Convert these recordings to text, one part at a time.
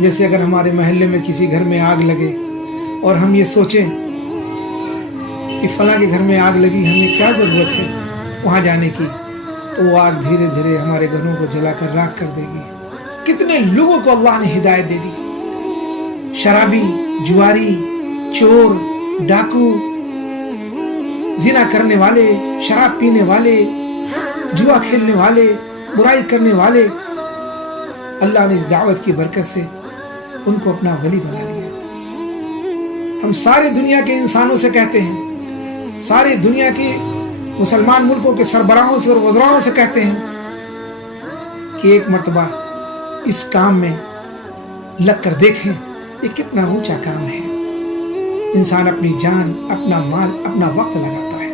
جیسے اگر ہمارے محلے میں کسی گھر میں آگ لگے اور ہم یہ سوچیں کہ فلاں کے گھر میں آگ لگی، ہمیں کیا ضرورت ہے وہاں جانے کی، تو وہ آگ دھیرے دھیرے ہمارے گھروں کو جلا کر راکھ کر دے گی۔ کتنے لوگوں کو اللہ نے ہدایت دے دی، شرابی، جواری، چور، ڈاکو، زنا کرنے والے، شراب پینے والے، جوا کھیلنے والے، برائی کرنے والے، اللہ نے اس دعوت کی برکت سے ان کو اپنا ولی بنا لیا۔ ہم ساری دنیا کے انسانوں سے کہتے ہیں، ساری دنیا کے مسلمان ملکوں کے سربراہوں سے اور وزراؤں سے کہتے ہیں کہ ایک مرتبہ اس کام میں لگ کر دیکھیں، یہ کتنا اونچا کام ہے۔ انسان اپنی جان، اپنا مال، اپنا وقت لگاتا ہے۔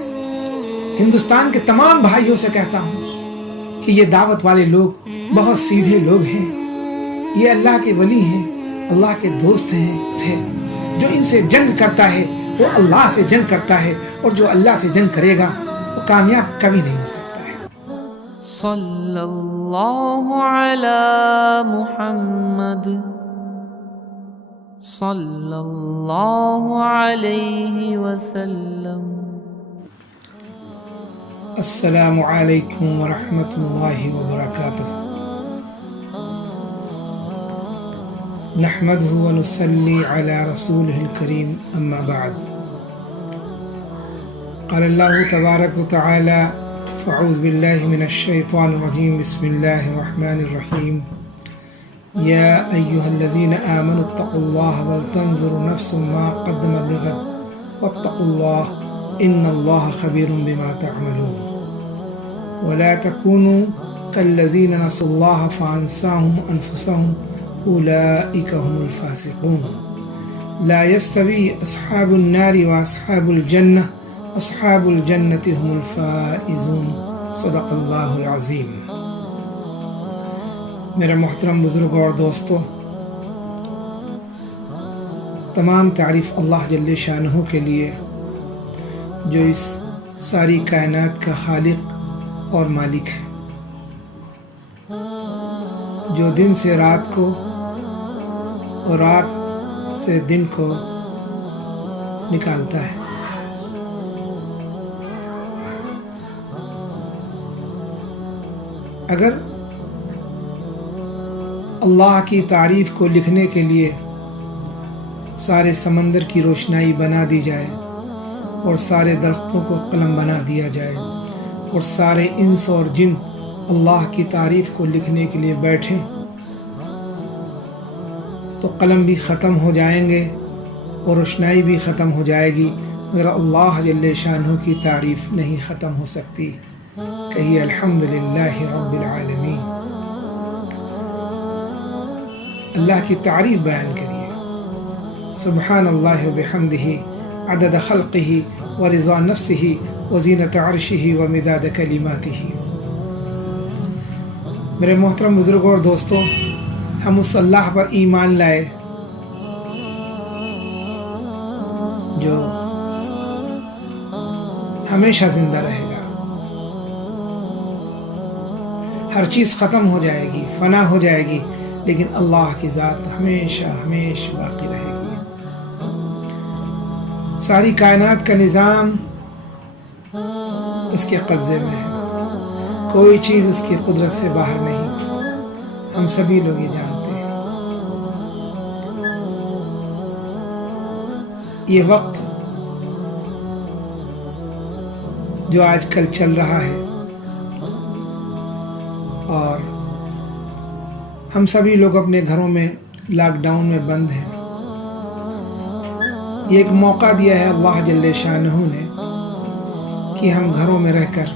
ہندوستان کے تمام بھائیوں سے کہتا ہوں کہ یہ دعوت والے لوگ بہت سیدھے لوگ ہیں، یہ اللہ کے ولی ہیں، اللہ کے دوست ہیں۔ جو ان سے جنگ کرتا ہے وہ اللہ سے جنگ کرتا ہے، اور جو اللہ سے جنگ کرے گا وہ کامیاب کبھی نہیں ہو سکتا ہے۔ صلی اللہ علی محمد صلی اللہ علیہ وسلم۔ السلام علیکم ورحمۃ اللہ وبرکاتہ۔ نحمده ونصلي على رسوله الكريم أما بعد۔ قال الله تبارك وتعالى فأعوذ بالله من الشيطان الرجيم بسم الله الرحمن الرحيم يا أيها الذين آمنوا اتقوا الله ولتنظر نفس ما قدمت لغد واتقوا الله إن الله خبير بما تعملون ولا تكونوا كالذين نسوا الله فأنساهم أنفسهم أولئك هم الفاسقون لا يستوي أصحاب النار وأصحاب الجنة أصحاب الجنة هم الفائزون صدق اللہ العظیم۔ میرا محترم بزرگوں اور دوستو، تمام تعریف اللہ جل شانہ کے لیے جو اس ساری کائنات کا خالق اور مالک ہے، جو دن سے رات کو اور رات سے دن کو نکالتا ہے۔ اگر اللہ کی تعریف کو لکھنے کے لیے سارے سمندر کی روشنائی بنا دی جائے اور سارے درختوں کو قلم بنا دیا جائے اور سارے انس اور جن اللہ کی تعریف کو لکھنے کے لیے بیٹھیں تو قلم بھی ختم ہو جائیں گے اور روشنائی بھی ختم ہو جائے گی، مگر اللہ جل شانہ کی تعریف نہیں ختم ہو سکتی۔ کہیے الحمدللہ رب العالمین۔ اللہ کی تعریف بیان کریے۔ سبحان اللہ وبحمدہ عدد خلقہ ورضا نفسہ وزینت عرشہ ومداد کلماتہ۔ میرے محترم بزرگوں اور دوستوں، ہم اس اللہ پر ایمان لائے جو ہمیشہ زندہ رہے گا۔ ہر چیز ختم ہو جائے گی، فنا ہو جائے گی، لیکن اللہ کی ذات ہمیشہ ہمیشہ باقی رہے گی۔ ساری کائنات کا نظام اس کے قبضے میں ہے، کوئی چیز اس کی قدرت سے باہر نہیں، ہم سبھی لوگ یہ جانتے ہیں۔ یہ وقت جو آج کل چل رہا ہے اور ہم سبھی لوگ اپنے گھروں میں لاک ڈاؤن میں بند ہیں، یہ ایک موقع دیا ہے اللہ جل شانہ نے کہ ہم گھروں میں رہ کر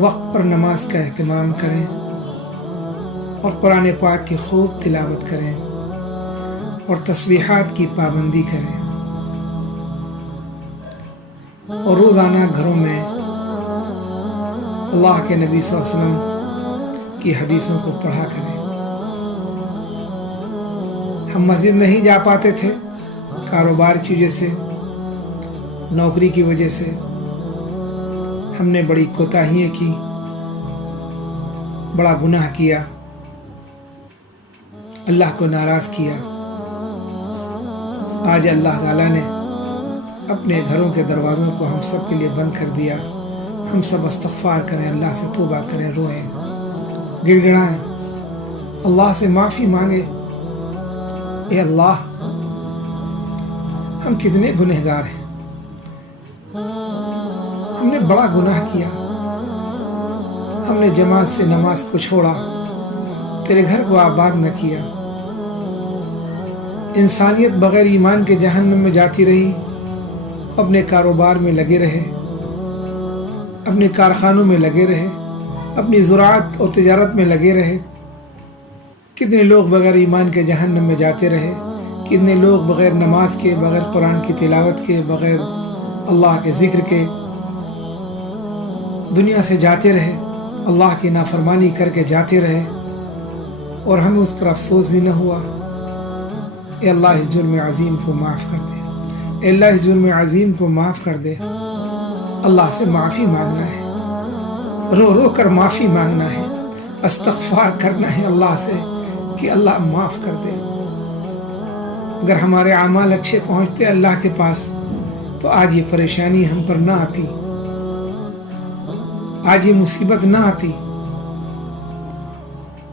وقت پر نماز کا اہتمام کریں اور قرآن پاک کی خوب تلاوت کریں اور تسبیحات کی پابندی کریں اور روزانہ گھروں میں اللہ کے نبی صلی اللہ علیہ وسلم کی حدیثوں کو پڑھا کریں۔ ہم مسجد نہیں جا پاتے تھے، کاروبار کی وجہ سے، نوکری کی وجہ سے ہم نے بڑی کوتاہیاں کی، بڑا گناہ کیا، اللہ کو ناراض کیا، آج اللہ تعالیٰ نے اپنے گھروں کے دروازوں کو ہم سب کے لیے بند کر دیا۔ ہم سب استغفار کریں، اللہ سے توبہ کریں، روئیں، گڑ گڑائیں، اللہ سے معافی مانگے۔ اے اللہ، ہم کتنے گنہگار ہیں، ہم نے بڑا گناہ کیا، ہم نے جماعت سے نماز کو چھوڑا، تیرے گھر کو آباد نہ کیا۔ انسانیت بغیر ایمان کے جہنم میں جاتی رہی، اپنے کاروبار میں لگے رہے، اپنے کارخانوں میں لگے رہے، اپنی زراعت اور تجارت میں لگے رہے۔ کتنے لوگ بغیر ایمان کے جہنم میں جاتے رہے، کتنے لوگ بغیر نماز کے، بغیر قرآن کی تلاوت کے، بغیر اللہ کے ذکر کے دنیا سے جاتے رہے، اللہ کی نافرمانی کر کے جاتے رہے، اور ہمیں اس پر افسوس بھی نہ ہوا۔ اے اللہ اس جرم عظیم کو معاف کر دے، اے اللہ اس جرم عظیم کو معاف کر دے۔ اللہ سے معافی مانگنا ہے، رو رو کر معافی مانگنا ہے، استغفار کرنا ہے اللہ سے کہ اللہ معاف کر دے۔ اگر ہمارے اعمال اچھے پہنچتے اللہ کے پاس تو آج یہ پریشانی ہم پر نہ آتی، آج یہ مصیبت نہ آتی،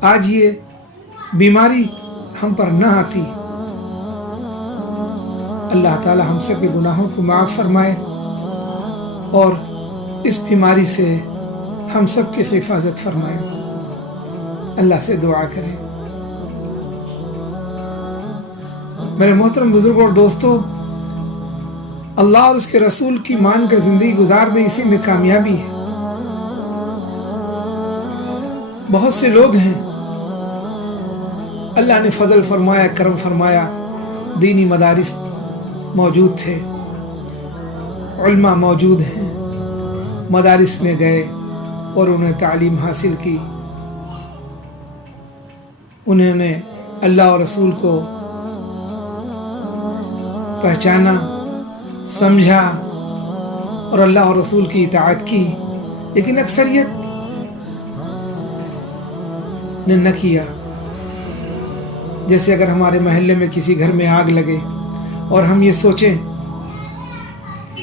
آج یہ بیماری ہم پر نہ آتی۔ اللہ تعالی ہم سب کے گناہوں کو معاف فرمائے اور اس بیماری سے ہم سب کی حفاظت فرمائے۔ اللہ سے دعا کریں۔ میرے محترم بزرگوں اور دوستوں، اللہ اور اس کے رسول کی مان کر زندگی گزار دیں، اسی میں کامیابی ہے۔ بہت سے لوگ ہیں، اللہ نے فضل فرمایا، کرم فرمایا، دینی مدارس موجود تھے، علماء موجود ہیں، مدارس میں گئے اور انہیں تعلیم حاصل کی، انہوں نے اللہ اور رسول کو پہچانا، سمجھا اور اللہ اور رسول کی اطاعت کی، لیکن اکثریت نے نہ کیا۔ جیسے اگر ہمارے محلے میں کسی گھر میں آگ لگے اور ہم یہ سوچیں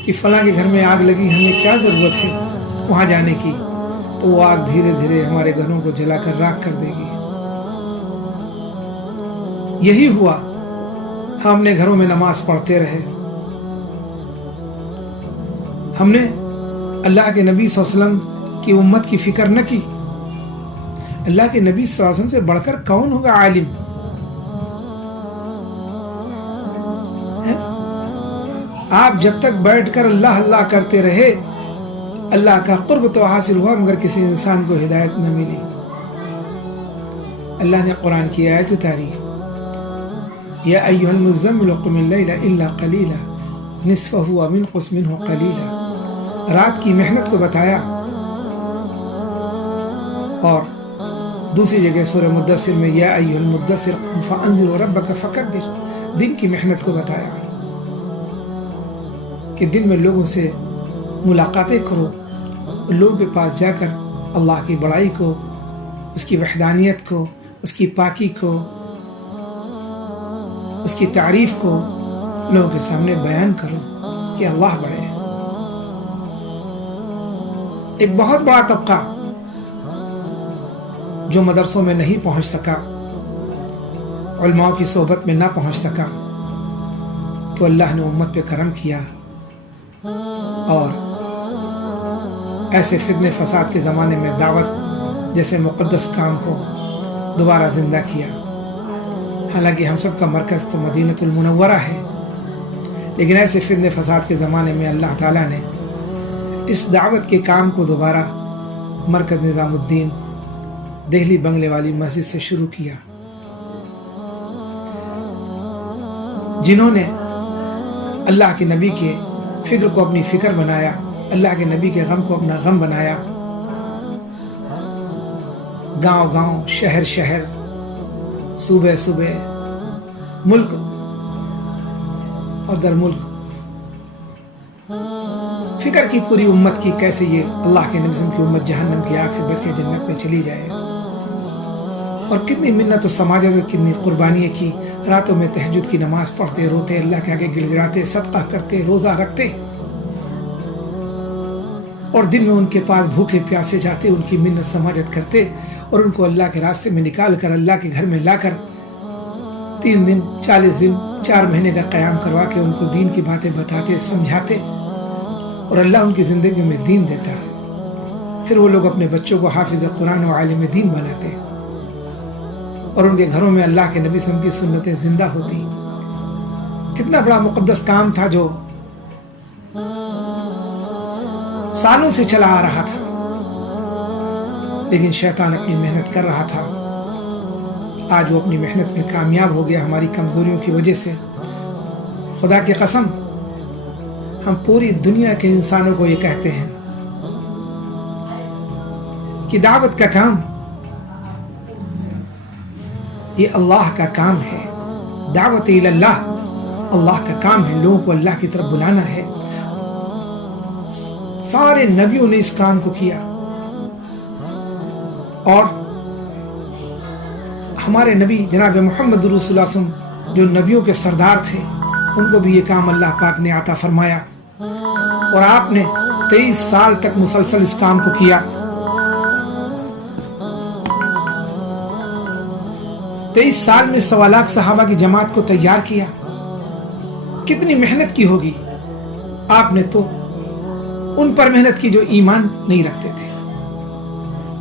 کہ فلاں کے گھر میں آگ لگی، ہمیں کیا ضرورت ہے وہاں جانے کی، تو وہ آگ دھیرے دھیرے ہمارے گھروں کو جلا کر راکھ کر دے گی۔ یہی ہوا، ہم اپنے گھروں میں نماز پڑھتے رہے، ہم نے اللہ کے نبی صلی اللہ علیہ وسلم کی امت کی فکر نہ کی۔ اللہ کے نبی صلی اللہ علیہ وسلم سے بڑھ کر کون ہوگا عالم؟ آپ جب تک بیٹھ کر اللہ اللہ کرتے رہے، اللہ کا قرب تو حاصل ہوا، مگر کسی انسان کو ہدایت نہ ملی۔ اللہ نے قرآن کی آیت اتاری، یا ایھا المزمل قم اللیل الا قلیلا نصفہ او انقص منہ قلیلا۔ رات کی محنت کو بتایا، اور دوسری جگہ سورہ مدثر میں یا ایھا المدثر قم فانذر ربک فکبر، دن کی محنت کو بتایا کہ دن میں لوگوں سے ملاقاتیں کرو، لوگوں کے پاس جا کر اللہ کی بڑائی کو، اس کی وحدانیت کو، اس کی پاکی کو، اس کی تعریف کو لوگوں کے سامنے بیان کرو کہ اللہ بڑے ہیں۔ ایک بہت بڑا طبقہ جو مدرسوں میں نہیں پہنچ سکا، علماء کی صحبت میں نہ پہنچ سکا، تو اللہ نے امت پہ کرم کیا اور ایسے فتنے فساد کے زمانے میں دعوت جیسے مقدس کام کو دوبارہ زندہ کیا۔ حالانکہ ہم سب کا مرکز تو مدینہ المنورہ ہے، لیکن ایسے فتنے فساد کے زمانے میں اللہ تعالیٰ نے اس دعوت کے کام کو دوبارہ مرکز نظام الدین دہلی بنگلے والی مسجد سے شروع کیا۔ جنہوں نے اللہ کے نبی کے فکر کو اپنی فکر بنایا، اللہ کے نبی کے غم کو اپنا غم بنایا، گاؤں گاؤں، شہر شہر، صوبے صوبے، ملک اور در ملک فکر کی پوری امت کی، کیسے یہ اللہ کے نبی کی امت جہنم کی آگ سے بچ کے جنت میں چلی جائے۔ اور کتنی منت و سماجت اور کتنی قربانیاں کی. راتوں میں تہجد کی نماز پڑھتے، روتے، اللہ کے آگے گڑ گڑاتے، صدقہ کرتے، روزہ رکھتے، اور دن میں ان کے پاس بھوکے پیاسے جاتے، ان کی منت سماجت کرتے، اور ان کو اللہ کے راستے میں نکال کر اللہ کے گھر میں لا کر 3 دن 40 دن 4 مہینے کا قیام کروا کے ان کو دین کی باتیں بتاتے، سمجھاتے، اور اللہ ان کی زندگی میں دین دیتا. پھر وہ لوگ اپنے بچوں کو حافظ قرآن و عالم دین بناتے، اور ان کے گھروں میں اللہ کے نبی صلی اللہ علیہ وسلم کی سنتیں زندہ ہوتی. کتنا بڑا مقدس کام تھا جو سالوں سے چلا آ رہا تھا، لیکن شیطان اپنی محنت کر رہا تھا. آج وہ اپنی محنت میں کامیاب ہو گیا ہماری کمزوریوں کی وجہ سے. خدا کی قسم، ہم پوری دنیا کے انسانوں کو یہ کہتے ہیں کہ دعوت کا کام یہ اللہ کا کام ہے. دعوت الی اللہ اللہ کا کام ہے، لوگوں کو اللہ کی طرف بلانا ہے. سارے نبیوں نے اس کام کو کیا، اور ہمارے نبی جناب محمد رسول اللہ صلی اللہ علیہ وسلم جو نبیوں کے سردار تھے، ان کو بھی یہ کام اللہ پاک نے عطا فرمایا، اور آپ نے 23 سال تک مسلسل اس کام کو کیا. 23 سال میں 1.25 لاکھ صحابہ کی جماعت کو تیار کیا. کتنی محنت کی ہوگی. آپ نے تو ان پر محنت کی جو ایمان نہیں رکھتے تھے.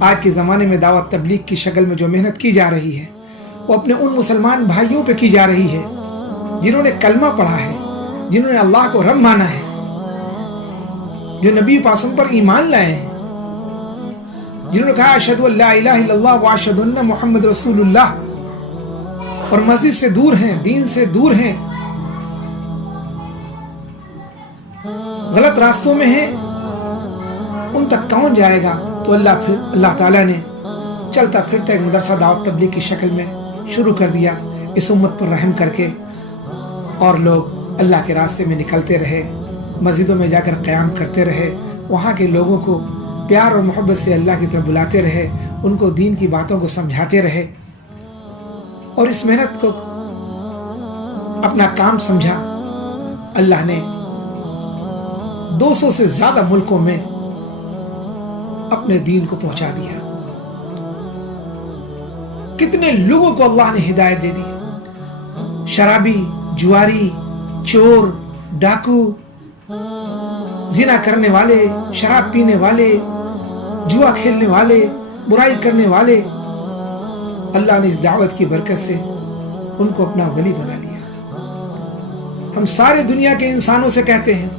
آج کے زمانے میں دعوت تبلیغ کی شکل میں جو محنت کی جا رہی ہے، وہ اپنے ان مسلمان بھائیوں پہ کی جا رہی ہے جنہوں نے کلمہ پڑھا ہے، جنہوں نے اللہ کو رب مانا ہے، جو نبی پاسم پر ایمان لائے ہیں، جنہوں نے کہا اشہد ان لا الہ الا اللہ واشہد ان محمد رسول اللہ، اور مسجد سے دور ہیں، دین سے دور ہیں، غلط راستوں میں ہیں. ان تک کون جائے گا؟ تو اللہ تعالیٰ نے چلتا پھرتا ایک مدرسہ دعوت تبلیغ کی شکل میں شروع کر دیا، اس امت پر رحم کر کے. اور لوگ اللہ کے راستے میں نکلتے رہے، مسجدوں میں جا کر قیام کرتے رہے، وہاں کے لوگوں کو پیار اور محبت سے اللہ کی طرف بلاتے رہے، ان کو دین کی باتوں کو سمجھاتے رہے، اور اس محنت کو اپنا کام سمجھا. اللہ نے 200 سے زیادہ ملکوں میں اپنے دین کو پہنچا دیا. کتنے لوگوں کو اللہ نے ہدایت دے دی. شرابی، جواری، چور، ڈاکو، زنا کرنے والے، شراب پینے والے، جوا کھیلنے والے، برائی کرنے والے، اللہ نے اس دعوت کی برکت سے ان کو اپنا ولی بنا لیا. ہم سارے دنیا کے انسانوں سے کہتے ہیں،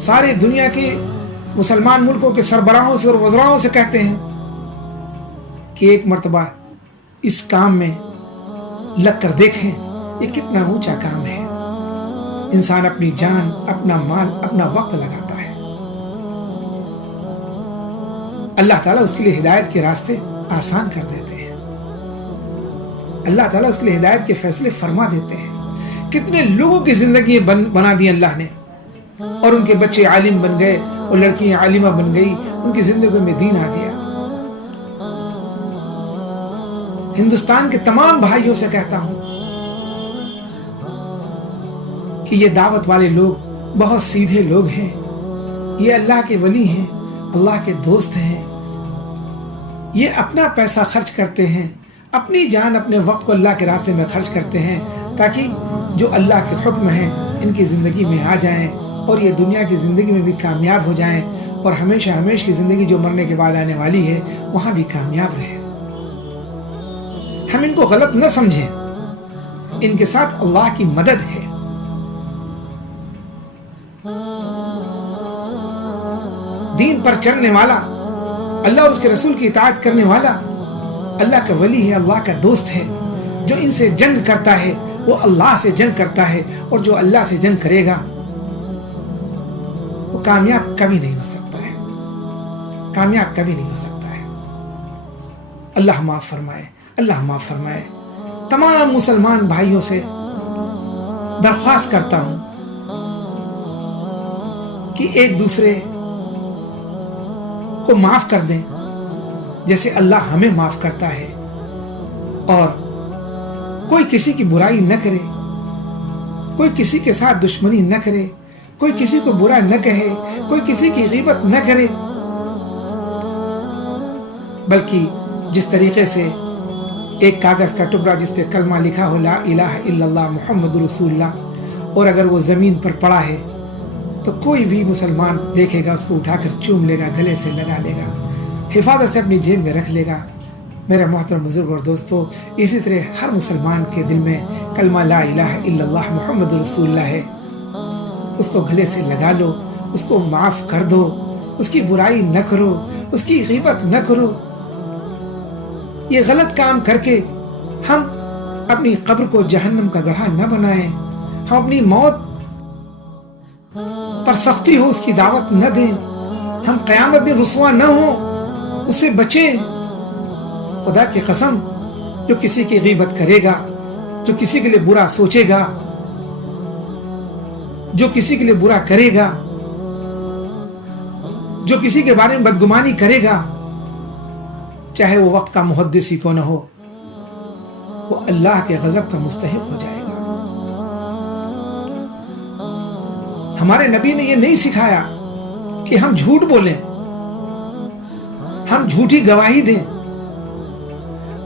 سارے دنیا کے مسلمان ملکوں کے سربراہوں سے اور وزراؤں سے کہتے ہیں کہ ایک مرتبہ اس کام میں لگ کر دیکھیں، یہ کتنا اونچا کام ہے. انسان اپنی جان، اپنا مال، اپنا وقت لگاتا ہے. اللہ تعالیٰ اس کے لیے ہدایت کے راستے آسان کر دیتے ہیں. اللہ تعالیٰ اس کے لیے ہدایت کے فیصلے فرما دیتے ہیں. کتنے لوگوں کی زندگی بنا دی اللہ نے، اور ان کے بچے عالم بن گئے اور لڑکیاں عالمہ بن گئی، ان کی زندگی میں دین آ گیا. ہندوستان کے تمام بھائیوں سے کہتا ہوں کہ یہ دعوت والے لوگ بہت سیدھے لوگ ہیں، یہ اللہ کے ولی ہیں، اللہ کے دوست ہیں. یہ اپنا پیسہ خرچ کرتے ہیں، اپنی جان، اپنے وقت کو اللہ کے راستے میں خرچ کرتے ہیں، تاکہ جو اللہ کے حکم ہیں ان کی زندگی میں آ جائیں، اور یہ دنیا کی زندگی میں بھی کامیاب ہو جائیں، اور ہمیشہ ہمیشہ کی زندگی جو مرنے کے بعد آنے والی ہے وہاں بھی کامیاب رہے. ہم ان کو غلط نہ سمجھیں، ان کے ساتھ اللہ کی مدد ہے. دین پر چلنے والا، اللہ اور اس کے رسول کی اطاعت کرنے والا اللہ کا ولی ہے، اللہ کا دوست ہے. جو ان سے جنگ کرتا ہے وہ اللہ سے جنگ کرتا ہے، اور جو اللہ سے جنگ کرے گا وہ کامیاب کبھی نہیں ہو سکتا ہے، کامیاب کبھی نہیں ہو سکتا ہے. اللہ معاف فرمائے، اللہ معاف فرمائے. تمام مسلمان بھائیوں سے درخواست کرتا ہوں کہ ایک دوسرے کو معاف کر دیں، جیسے اللہ ہمیں معاف کرتا ہے. اور کوئی کسی کی برائی نہ کرے, کوئی کسی کے ساتھ دشمنی نہ کرے, کوئی کسی کو برا نہ کہے, کوئی کسی کی غیبت نہ کرے, بلکہ جس طریقے سے ایک کاغذ کا ٹکڑا جس پہ کلمہ لکھا ہو لا الہ الا اللہ محمد رسول اللہ, اور اگر وہ زمین پر پڑا ہے تو کوئی بھی مسلمان دیکھے گا اس کو اٹھا کر چوم لے گا, گلے سے لگا لے گا, حفاظت سے اپنی جیب میں رکھ لے گا. میرے محترم بزرگ اور دوستو, اسی طرح ہر مسلمان کے دل میں کلمہ لا الہ الا اللہ محمد رسول اللہ ہے, اس کو گلے سے لگا لو, اس کو معاف کر دو, اس کی برائی نہ کرو, اس کی غیبت نہ کرو. یہ غلط کام کر کے ہم اپنی قبر کو جہنم کا گڑھا نہ بنائیں, ہم اپنی موت پر سختی ہو اس کی دعوت نہ دیں, ہم قیامت میں رسوا نہ ہوں, اس سے بچیں. خدا کی قسم, جو کسی کی غیبت کرے گا, جو کسی کے لیے برا سوچے گا, جو کسی کے لیے برا کرے گا, جو کسی کے بارے میں بدگمانی کرے گا, چاہے وہ وقت کا محدث ہی کیوں نہ ہو, وہ اللہ کے غضب کا مستحق ہو جائے گا. ہمارے نبی نے یہ نہیں سکھایا کہ ہم جھوٹ بولیں, ہم جھوٹی گواہی دیں.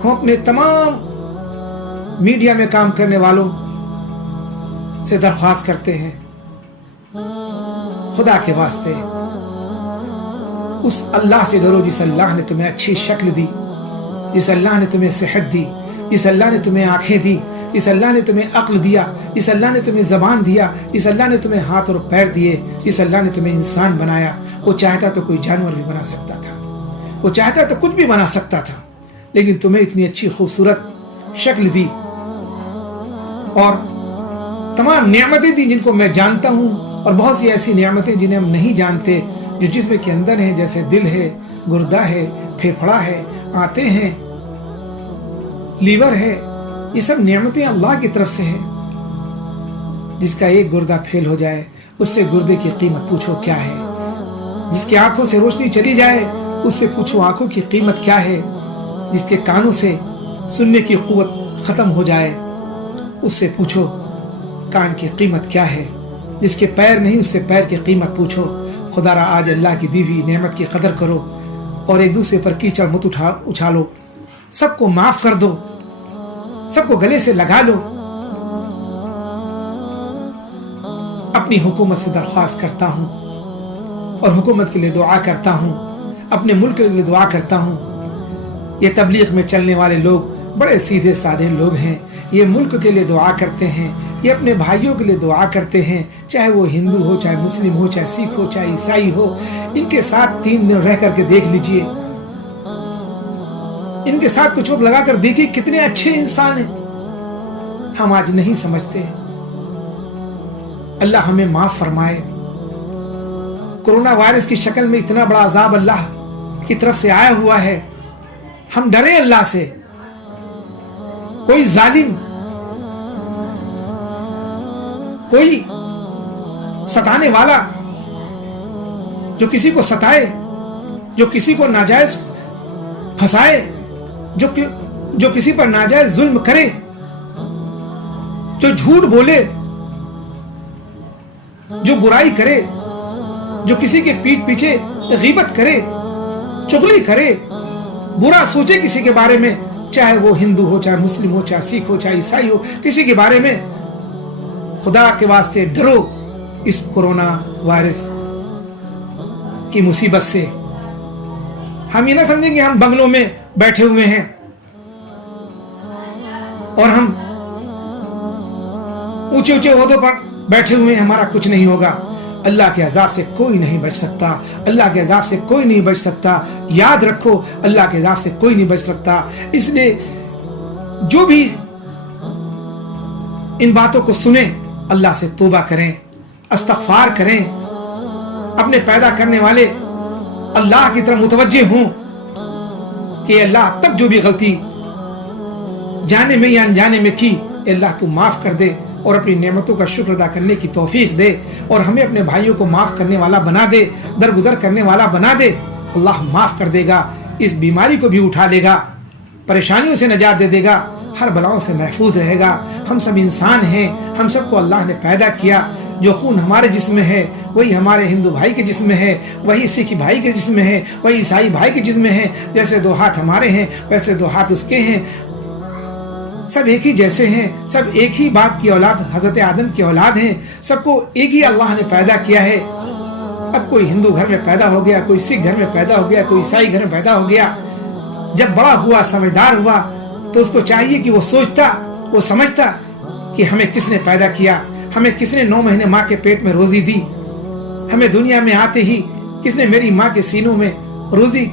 ہم اپنے تمام میڈیا میں کام کرنے والوں سے درخواست کرتے ہیں, خدا کے واسطے اس اللہ سے ڈرو جس اللہ نے تمہیں اچھی شکل دی, جس اللہ نے تمہیں صحت دی, جس اللہ نے تمہیں آنکھیں دی, جس اللہ نے تمہیں عقل دیا, جس اللہ نے تمہیں زبان دیا, جس اللہ نے تمہیں ہاتھ اور پیر دیے, جس اللہ نے تمہیں انسان بنایا. وہ چاہتا تو کوئی جانور بھی بنا سکتا تھا, وہ چاہتا تو کچھ بھی بنا سکتا تھا, لیکن تمہیں اتنی اچھی خوبصورت شکل دی اور تمام نعمتیں دی جن کو میں جانتا ہوں, اور بہت سی ایسی نعمتیں جنہیں ہم نہیں جانتے جو جسم کے اندر ہیں, جیسے دل ہے, گردہ ہے, پھیپھڑا ہے, آنتیں ہیں, لیور ہے. یہ سب نعمتیں اللہ کی طرف سے ہیں. جس کا ایک گردہ فیل ہو جائے اس سے گردے کی قیمت پوچھو کیا ہے, جس کی آنکھوں سے روشنی چلی جائے اس سے پوچھو آنکھوں کی قیمت کیا ہے, جس کے کانوں سے سننے کی قوت ختم ہو جائے اس سے پوچھو کان کی قیمت کیا ہے, جس کے پیر نہیں اس سے پیر کی قیمت پوچھو. خدا را آج اللہ کی دی ہوئی نعمت کی قدر کرو اور ایک دوسرے پر کیچڑ مت اچھالو, سب کو معاف کر دو, سب کو گلے سے لگا لو. اپنی حکومت سے درخواست کرتا ہوں اور حکومت کے لیے دعا کرتا ہوں, اپنے ملک کے لیے دعا کرتا ہوں. یہ تبلیغ میں چلنے والے لوگ بڑے سیدھے سادے لوگ ہیں, یہ ملک کے لیے دعا کرتے ہیں, یہ اپنے بھائیوں کے لیے دعا کرتے ہیں, چاہے وہ ہندو ہو, چاہے مسلم ہو, چاہے سکھ ہو, چاہے عیسائی ہو. ان کے ساتھ 3 دن رہ کر کے دیکھ لیجئے, ان کے ساتھ کچھ وقت لگا کر دیکھیے کتنے اچھے انسان ہیں. ہم آج نہیں سمجھتے. اللہ ہمیں معاف فرمائے. کورونا وائرس کی شکل میں اتنا بڑا عذاب اللہ کی طرف سے آیا ہوا ہے, ہم ڈریں اللہ سے. کوئی ظالم, کوئی ستانے والا جو کسی کو ستائے, جو کسی کو ناجائز پھنسائے, جو کسی پر ناجائز ظلم کرے, جو جھوٹ بولے, جو برائی کرے, جو کسی کے پیٹھ پیچھے غیبت کرے, چغلی کرے, برا سوچے کسی کے بارے میں, چاہے وہ ہندو ہو, چاہے مسلم ہو, چاہے سکھ ہو, چاہے عیسائی ہو, کسی کے بارے میں, خدا کے واسطے ڈرو اس کورونا وائرس کی مصیبت سے. ہم یہ نہ سمجھیں کہ ہم بنگلوں میں بیٹھے ہوئے ہیں اور ہم اونچے اونچے عہدوں پر بیٹھے ہوئے ہیں, ہمارا کچھ نہیں ہوگا. اللہ کے عذاب سے کوئی نہیں بچ سکتا, اللہ کے عذاب سے کوئی نہیں بچ سکتا. یاد رکھو, اللہ کے عذاب سے کوئی نہیں بچ سکتا. اس لیے جو بھی ان باتوں کو سنیں, اللہ سے توبہ کریں, استغفار کریں, اپنے پیدا کرنے والے اللہ کی طرف متوجہ ہوں کہ اللہ تک جو بھی غلطی جانے میں یا انجانے میں کی, اللہ تو معاف کر دے اور اپنی نعمتوں کا شکر ادا کرنے کی توفیق دے, اور ہمیں اپنے بھائیوں کو معاف کرنے والا بنا دے, درگزر کرنے والا بنا دے. اللہ معاف کر دے گا, اس بیماری کو بھی اٹھا لے گا, پریشانیوں سے نجات دے دے گا. ہر بلاؤں سے محفوظ رہے گا. ہم سب انسان ہیں, ہم سب کو اللہ نے پیدا کیا. جو خون ہمارے جسم میں ہے وہی ہمارے ہندو بھائی کے جسم میں ہے, وہی سکھ بھائی کے جسم میں ہے, وہی عیسائی بھائی کے جسم میں ہے. جیسے 2 ہاتھ ہمارے ہیں ویسے 2 ہاتھ اس کے ہیں. سب ایک ہی جیسے ہیں, سب ایک ہی باپ کی اولاد حضرت آدم کی اولاد ہیں. سب کو ایک ہی اللہ نے پیدا کیا ہے. اب کوئی ہندو گھر میں پیدا ہو گیا, کوئی سکھ گھر میں پیدا ہو گیا, کوئی عیسائی گھر میں پیدا ہو گیا. جب بڑا ہوا, سمجھدار ہوا, تو اس کو چاہیے کہ وہ سوچتا, وہ سمجھتا کہ ہمیں کس نے پیدا کیا, ہمیں کس نے 9 مہینے ماں کے پیٹ میں روزی دی, ہمیں دنیا میں آتے ہی کس نے میری ماں کے سینوں میں روزی,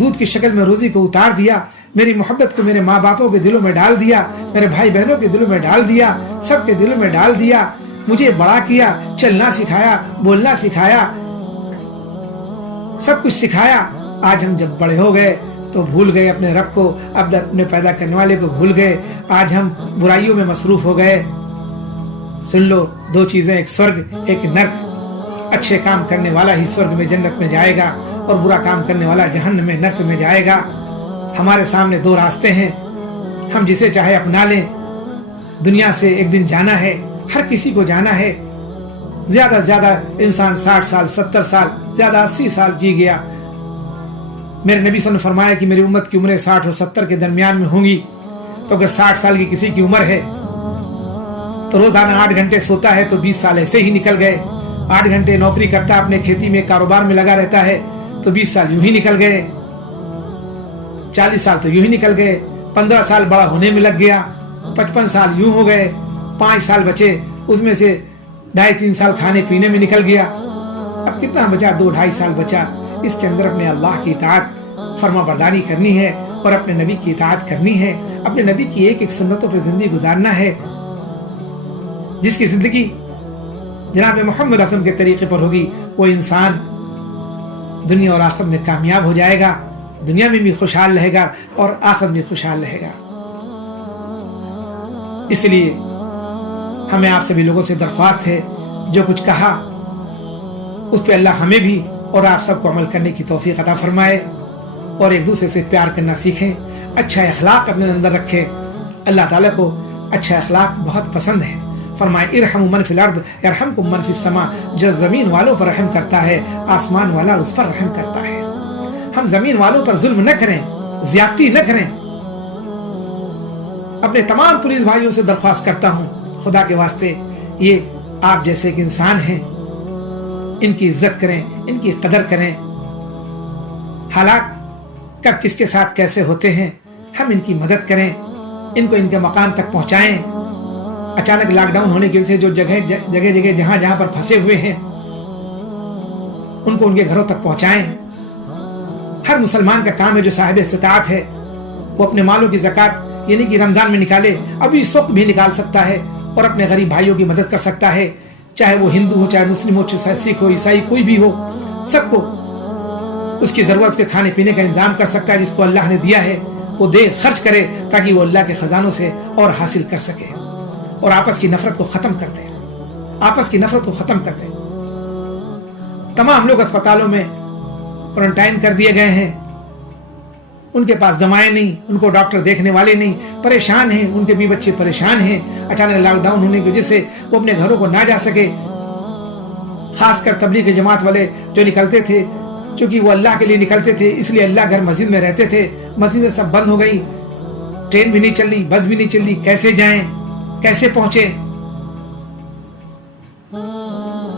دودھ کی شکل میں روزی کو اتار دیا, میری محبت کو میرے ماں باپوں کے دلوں میں ڈال دیا, میرے بھائی بہنوں کے دلوں میں ڈال دیا, سب کے دلوں میں ڈال دیا. مجھے بڑا کیا, چلنا سکھایا, بولنا سکھایا, سب کچھ سکھایا. آج ہم جب بڑے ہو گئے تو بھول گئے اپنے رب کو, اب اپنے پیدا کرنے والے کو بھول گئے. آج ہم برائیوں میں مصروف ہو گئے. سن لو 2 چیزیں, ایک سورگ ایک نرک. اچھے کام کرنے والا ہی سورگ میں جنت میں جائے گا, اور برا کام کرنے والا جہنم میں نرک میں جائے گا. ہمارے سامنے 2 راستے ہیں, ہم جسے چاہے اپنا لیں. دنیا سے ایک دن جانا ہے, ہر کسی کو جانا ہے. زیادہ سے زیادہ انسان 60 سال 70 سال, زیادہ 80 سال جی گیا. میرے نبی صلی اللہ علیہ وسلم نے فرمایا کہ میری امت کی عمریں 60 اور 70 کے درمیان میں ہوں گی. تو اگر 60 سال کی کسی کی عمر ہے تو روزانہ 8 گھنٹے سوتا ہے تو 20 سال ایسے ہی نکل گئے. 8 گھنٹے نوکری کرتا, اپنے کھیتی میں کاروبار میں لگا رہتا ہے تو 20 سال یوں ہی نکل گئے. 40 سال تو یوں ہی نکل گئے. 15 سال بڑا ہونے میں لگ گیا, 55 سال یوں ہو گئے. 5 سال بچے, اس میں سے 2.5-3 سال کھانے پینے میں نکل گیا. اب کتنا بچا؟ 2-2.5 سال بچا. اس کے اندر اپنے اللہ کی اطاعت فرما برداری کرنی ہے اور اپنے نبی کی اطاعت کرنی ہے. اپنے نبی کی ایک ایک سنتوں پر زندگی گزارنا ہے. جس کی زندگی جناب محمد اعظم کے طریقے پر ہوگی وہ انسان دنیا اور آخرت میں کامیاب ہو جائے گا. دنیا میں بھی خوشحال رہے گا اور آخرت میں خوشحال رہے گا. اس لیے ہمیں آپ سبھی لوگوں سے درخواست ہے, جو کچھ کہا اس پہ اللہ ہمیں بھی اور آپ سب کو عمل کرنے کی توفیق عطا فرمائے, اور ایک دوسرے سے پیار کرنا سیکھیں, اچھا اخلاق اپنے اندر رکھیں. اللہ تعالیٰ کو اچھا اخلاق بہت پسند ہے. فرمائے ارحموا من فی الارض یرحمکم من فی السماء. جو زمین والوں پر رحم کرتا ہے آسمان والا اس پر رحم کرتا ہے. ہم زمین والوں پر ظلم نہ کریں, زیادتی نہ کریں. اپنے تمام پولیس بھائیوں سے درخواست کرتا ہوں, خدا کے واسطے یہ آپ جیسے ایک انسان ہیں, ان کی عزت کریں, ان کی قدر کریں. حالات کب کس کے ساتھ کیسے ہوتے ہیں, ہم ان کی مدد کریں, ان کو ان کے مقام تک پہنچائیں. اچانک لاک ڈاؤن ہونے کی وجہ سے جو جگہ جہاں پر پھنسے ہوئے ہیں ان کو ان کے گھروں تک پہنچائیں. ہر مسلمان کا کام ہے جو صاحب استطاعت ہے وہ اپنے مالوں کی زکوٰۃ یعنی کہ رمضان میں نکالے. ابھی اس وقت بھی نکال سکتا ہے اور اپنے غریب بھائیوں کی مدد کر سکتا ہے, چاہے وہ ہندو ہو, چاہے مسلم ہو, چاہے سکھ ہو, عیسائی کوئی بھی ہو. سب کو اس کی ضرورت کے کھانے پینے کا انتظام کر سکتا ہے. جس کو اللہ نے دیا ہے وہ دے, خرچ کرے تاکہ وہ اللہ کے خزانوں سے اور حاصل کر سکے, اور آپس کی نفرت کو ختم کر دے, آپس کی نفرت کو ختم کر دے. تمام لوگ اسپتالوں میں کوارنٹائن کر دیے گئے ہیں, ان کے پاس دوائیں نہیں, ان کو ڈاکٹر دیکھنے والے نہیں, پریشان ہیں, ان کے بھی بچے پریشان ہیں. اچانک لاک ڈاؤن ہونے کی وجہ سے وہ اپنے گھروں کو نہ جا سکے. خاص کر تبلیغ جماعت والے جو نکلتے تھے, چونکہ وہ اللہ کے لیے نکلتے تھے اس لیے اللہ گھر مسجد میں رہتے تھے, مسجدیں سب بند ہو گئی, ٹرین بھی نہیں چل رہی, بس بھی نہیں چل رہی, کیسے جائیں, کیسے پہنچے.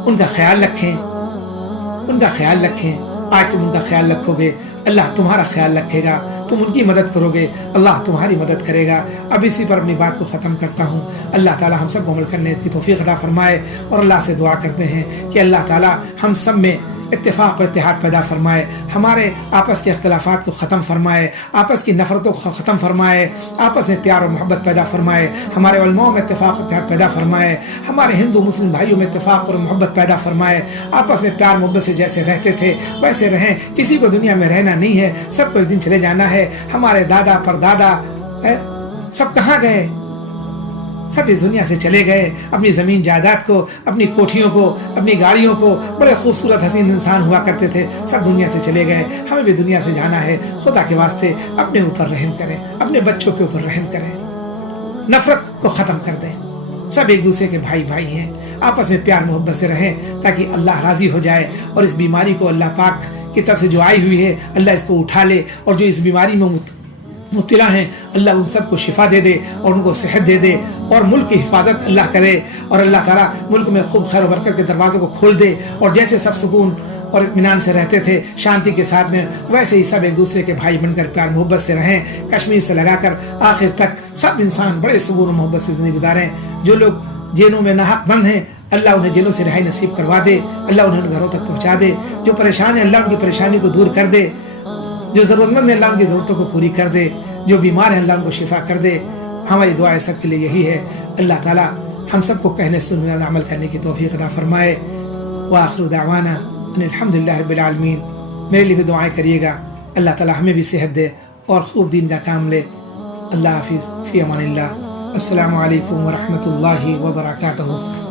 ان کا خیال رکھیں, ان کا خیال رکھیں. آج تم ان کا خیال رکھو گے اللہ تمہارا خیال رکھے گا, تم ان کی مدد کرو گے اللہ تمہاری مدد کرے گا. اب اسی پر اپنی بات کو ختم کرتا ہوں. اللہ تعالی ہم سب کو عمل کرنے کی توفیق عطا فرمائے, اور اللہ سے دعا کرتے ہیں کہ اللہ تعالی ہم سب میں اتفاق و اتحاد پیدا فرمائے, ہمارے آپس کے اختلافات کو ختم فرمائے, آپس کی نفرتوں کو ختم فرمائے, آپس میں پیار و محبت پیدا فرمائے, ہمارے علماء میں اتفاق و اتحاد پیدا فرمائے, ہمارے ہندو مسلم بھائیوں میں اتفاق اور محبت پیدا فرمائے, آپس میں پیار محبت سے جیسے رہتے تھے ویسے رہیں. کسی کو دنیا میں رہنا نہیں ہے, سب کو ایک دن چلے جانا ہے. ہمارے دادا پردادا سب کہاں گئے؟ سب اس دنیا سے چلے گئے. اپنی زمین جائیداد کو, اپنی کوٹھیوں کو, اپنی گاڑیوں کو, بڑے خوبصورت حسین انسان ہوا کرتے تھے, سب دنیا سے چلے گئے. ہمیں بھی دنیا سے جانا ہے. خدا کے واسطے اپنے اوپر رحم کریں, اپنے بچوں کے اوپر رحم کریں. نفرت کو ختم کر دے. سب ایک دوسرے کے بھائی بھائی ہیں, آپس میں پیار محبت سے رہیں تاکہ اللہ راضی ہو جائے, اور اس بیماری کو اللہ پاک کی طرف سے جو آئی ہوئی ہے اللہ اس کو اٹھا لے, اور جو اس بیماری میں مبتلا ہیں اللہ ان سب کو شفا دے دے اور ان کو صحت دے دے, اور ملک کی حفاظت اللہ کرے, اور اللہ تعالیٰ ملک میں خوب خیر و برکت کے دروازوں کو کھول دے, اور جیسے سب سکون اور اطمینان سے رہتے تھے شانتی کے ساتھ میں, ویسے ہی سب ایک دوسرے کے بھائی بن کر پیار محبت سے رہیں. کشمیر سے لگا کر آخر تک سب انسان بڑے سکون و محبت سے زندگی گزاریں. جو لوگ جیلوں میں ناحق بند ہیں اللہ انہیں جیلوں سے رہائی نصیب کروا دے, اللہ انہیں گھروں تک پہنچا دے. جو پریشان ہیں اللہ ان کی پریشانی کو دور کر دے, جو ضرورت مند ہیں اللہ ان کی ضرورتوں کو پوری کر دے, جو بیمار ہیں اللہ ان کو شفا کر دے. ہماری دعا سب کے لیے یہی ہے. اللہ تعالیٰ ہم سب کو کہنے سننے اور عمل کرنے کی توفیق عطا فرمائے. وآخر دعوانا ان الحمدللہ رب العالمین. میرے لیے بھی دعائیں کریے گا, اللہ تعالیٰ ہمیں بھی صحت دے اور خوب دین کا کام لے. اللہ حافظ, فی امان اللہ. السلام علیکم ورحمۃ اللہ وبرکاتہ.